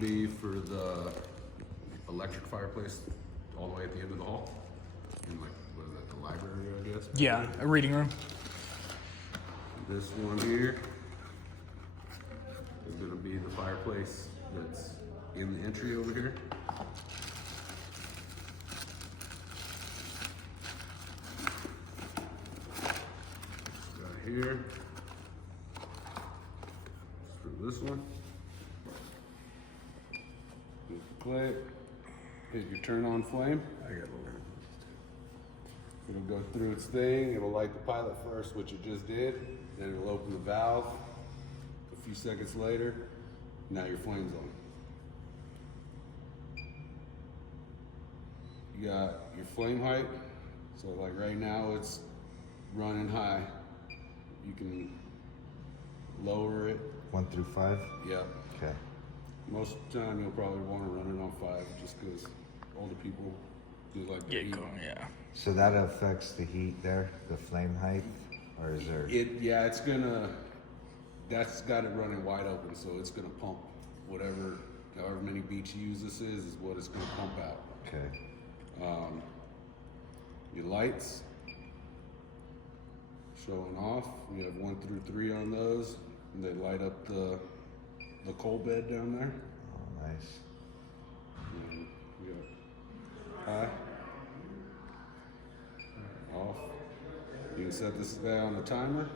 Be for the electric fireplace all the way at the end of the hall, in like, what is that, the library, I guess? Yeah, a reading room. This one here is gonna be the fireplace that's in the entry over here. Right here. For this one. Click, hit your turn on flame. It'll go through its thing, it'll light the pilot first, which it just did, then it'll open the valve. A few seconds later, now your flame's on. You got your flame height, so like right now it's running high. You can lower it. 1 through 5? Yep. Okay. Most of the time, you'll probably want to run it on 5, just because older people do like the heat. Yeah. So that affects the heat there, the flame height, or is there? Yeah, it's gonna. That's got it running wide open, so it's gonna pump however many BTUs this is what it's gonna pump out. Okay. Your lights showing off. We have 1 through 3 on those, and they light up the coal bed down there. Oh, nice. And we got high, off. You can set this guy on a timer.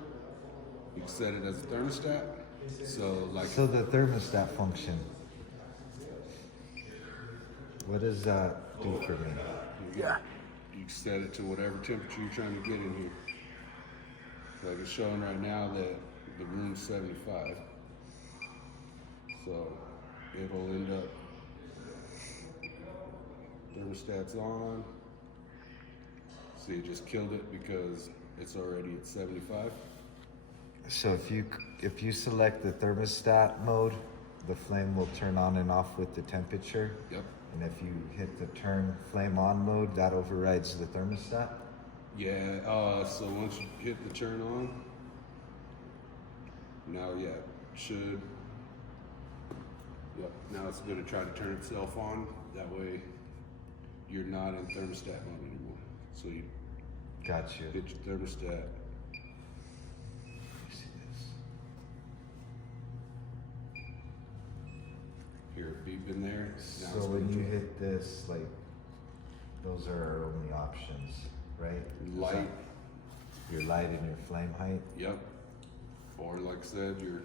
You can set it as a thermostat. So So the thermostat function, what does that do for me? yeah, you can set it to whatever temperature you're trying to get in here. Like it's showing right now that the room's 75. So it'll end up, thermostat's on. See, it just killed it because it's already at 75. So if you select the thermostat mode, the flame will turn on and off with the temperature. Yep. And if you hit the turn flame on mode, that overrides the thermostat? Yeah, so once you hit the turn on, now, yeah, it should, yep, now it's gonna try to turn itself on. That way you're not in thermostat mode anymore. So you Got you. hit your thermostat. Let me see this. Hear it beep in there. Now So it's when gonna you turn- hit this, like, those are our only options, right? Is Light. that your light and your flame height? Yep. Or like I said, you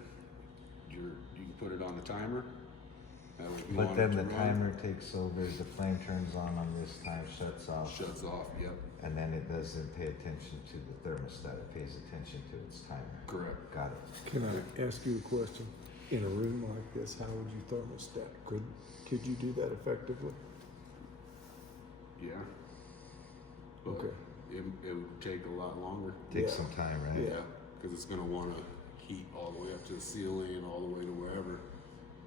can put it on the timer. That way if you But want then it the to run, timer takes over, the flame turns on this time, shuts off, shuts off. Yep. and then it doesn't pay attention to the thermostat, it pays attention to its timer. Correct. Got it. Can I ask you a question? In a room like this, how would you thermostat? Could you do that effectively? Yeah. But Okay. it would take a lot longer. Takes Yeah. some time, right? Yeah, because it's gonna want to heat all the way up to the ceiling and all the way to wherever.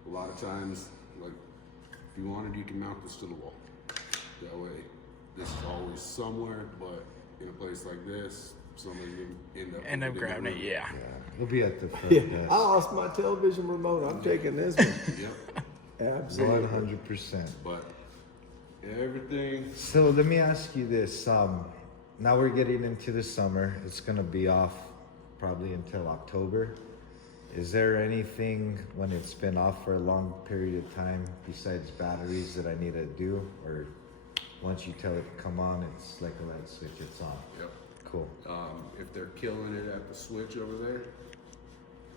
A lot of times, like if you wanted, you can mount this to the wall. That way, this is always somewhere. But in a place like this, somebody can end up End up with it in the grabbing it, room. yeah. Yeah. We'll be at the front Yeah, desk. I lost my television remote. I'm taking this one. Yep. Absolutely. 100%. But everything. So let me ask you this. Now we're getting into the summer. It's gonna be off probably until October. Is there anything when it's been off for a long period of time besides batteries that I need to do? Or once you tell it to come on, it's like a light switch, it's on? Yep. Cool. If they're killing it at the switch over there,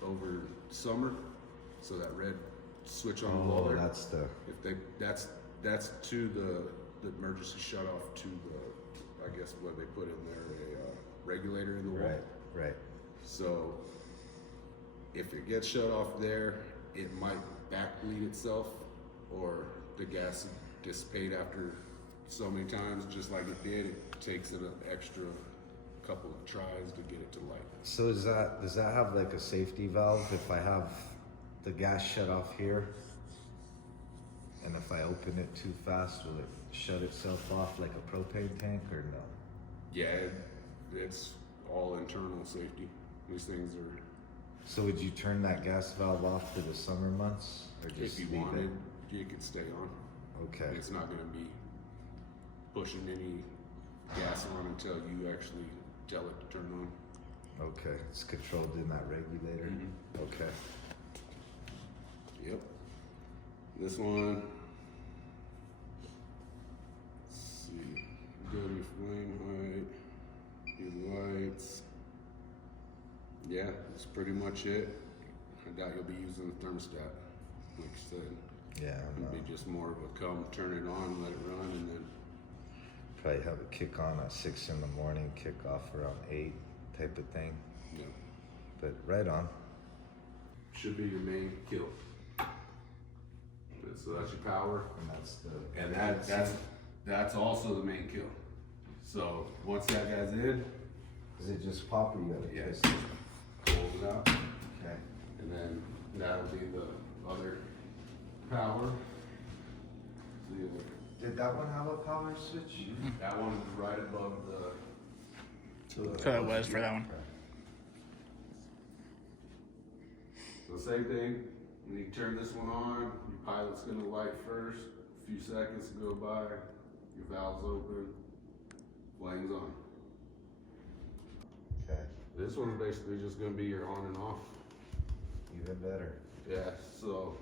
over summer, so that red switch on the wall Oh, there. that's the, If they, that's to the emergency shut off to the, I guess what they put in there, a regulator in the wall. right. So if it gets shut off there, it might backbleed itself, or the gas dissipate after so many times, just like it did. It takes it an extra couple of tries to get it to light. So does that have like a safety valve if I have the gas shut off here? And if I open it too fast, will it shut itself off like a propane tank or no? Yeah, it's all internal safety. These things are, So would you turn that gas valve off for the summer months, or just if you leave wanted, it? it can stay on. Okay. It's not going to be pushing any gas on until you actually tell it to turn on. Okay. It's controlled in that regulator. Mhm. Okay. Yep. This one. Let's see. Go to your flame height, your lights. Yeah, that's pretty much it. I doubt you'll be using the thermostat, like you said. Yeah. It'll be just more of a come, turn it on, let it run, and then Probably have it kick on at 6 in the morning, kick off around 8 type of thing. yeah. But right on. Should be your main kill. So that's your power, And that's the. and that's also the main kill. So once that guy's in, Is it just pop or you gotta yes, twist? pull it out, Okay. and then that'll be the other power. The other. Did that one have a power switch? That one's right above the. So it was for that one. So same thing, when you turn this one on, your pilot's gonna light first, a few seconds go by, your valve's open, flame's on. Okay. This one's basically just gonna be your on and off. Even better. Yeah, so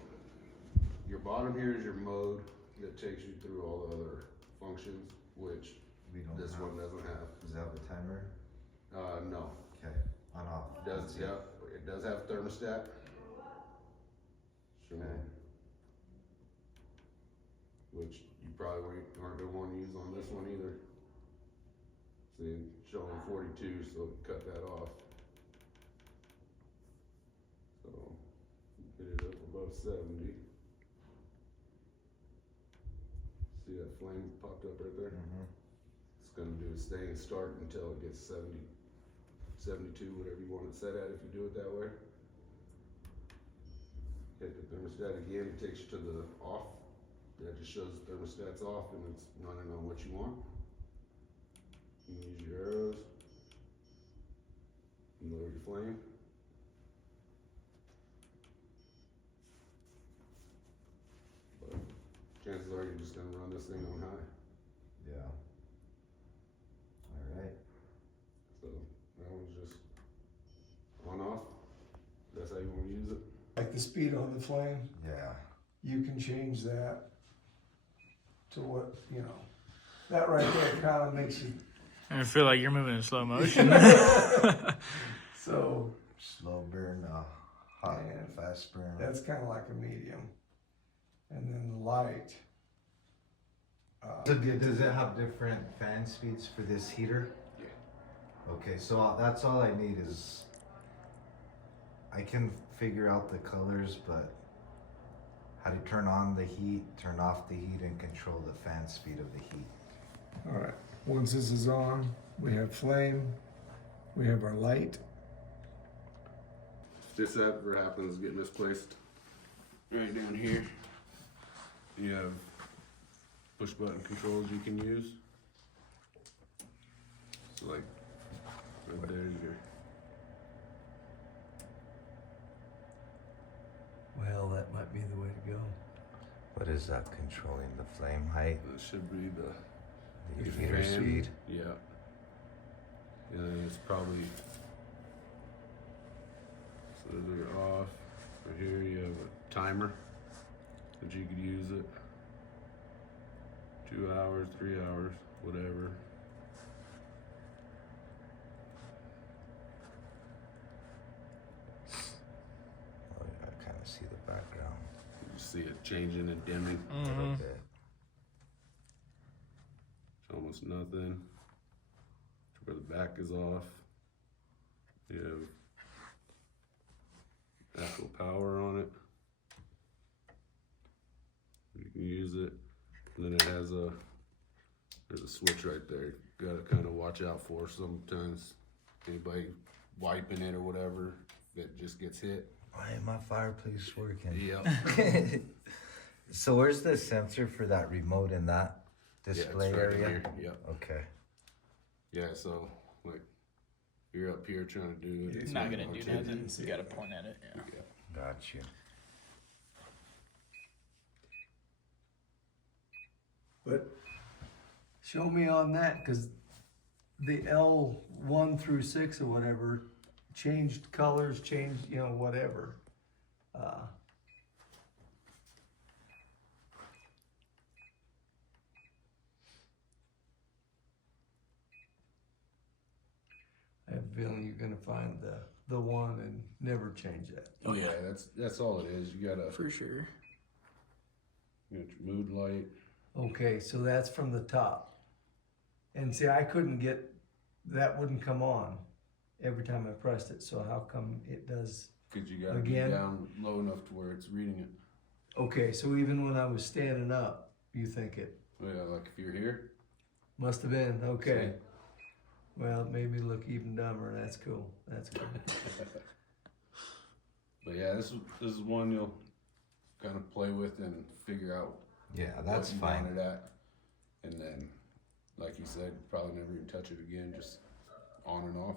your bottom here is your mode that takes you through all the other functions, which We don't this have. one doesn't have. Does it have a timer? No, Okay. On off. it does, That's it. yeah, it does have thermostat. Sure. Okay. Which you probably aren't gonna wanna use on this one either. See, showing 42, so cut that off. So, get it up above 70. See that flame popped up right there? Mhm. It's gonna do is stay and start until it gets 70, 72, whatever you want it set at if you do it that way. Hit the thermostat again, it takes you to the off. That just shows the thermostat's off and it's running on what you want. You can use your arrows. You lower your flame. But chances are you're just gonna run this thing on high. Yeah. All right. So that one's just on off. That's how you wanna use it. Like the speed on the flame, Yeah. you can change that to what, that right there kind of makes you, I feel like you're moving in slow motion. so Slow burn, hot, And fast burn. that's kind of like a medium. And then the light. So does it have different fan speeds for this heater? Yeah. Okay, so that's all I need is I can figure out the colors, but how to turn on the heat, turn off the heat, and control the fan speed of the heat. All right, once this is on, we have flame, we have our light. If this ever happens, get misplaced right down here. You have push button controls you can use. So like right there, you're Well, that might be the way to go. What is that controlling the flame height? that should be the The your heater fan. speed? Yeah. And then it's probably so they're off. Right here you have a timer that you could use it. 2 hours, 3 hours, whatever. Oh, yeah, I kind of see the background You see it changing and dimming. a little bit. It's almost nothing. Where the back is off. You have actual power on it. You can use it. And then it has there's a switch right there. You gotta kind of watch out for sometimes. Anybody wiping it or whatever, that just gets hit. Why ain't my fireplace working? Yep. So where's the sensor for that remote in that Yeah, it's display right area? here. Yep. Okay. Yeah, so like you're up here trying to do it. It's not gonna do rotate. nothing. You gotta point at it. Yeah. Got you. But show me on that, because the L1 through 6 or whatever changed colors, changed, you know, whatever. I have a feeling you're gonna find the one and never change that. Oh yeah, that's all it is. You gotta for sure. you know, your mood light. Okay, so that's from the top. And see, I couldn't get, that wouldn't come on every time I pressed it, so how come it does? Cause you gotta Again? be down low enough to where it's reading it. Okay, so even when I was standing up, you think it Yeah, like if you're here. must have been, okay. Well, it made me look even dumber, that's cool, that's cool. But yeah, this is one you'll kind of play with and figure out Yeah, that's what you fine. want it at. And then, like you said, probably never even touch it again, just on and off.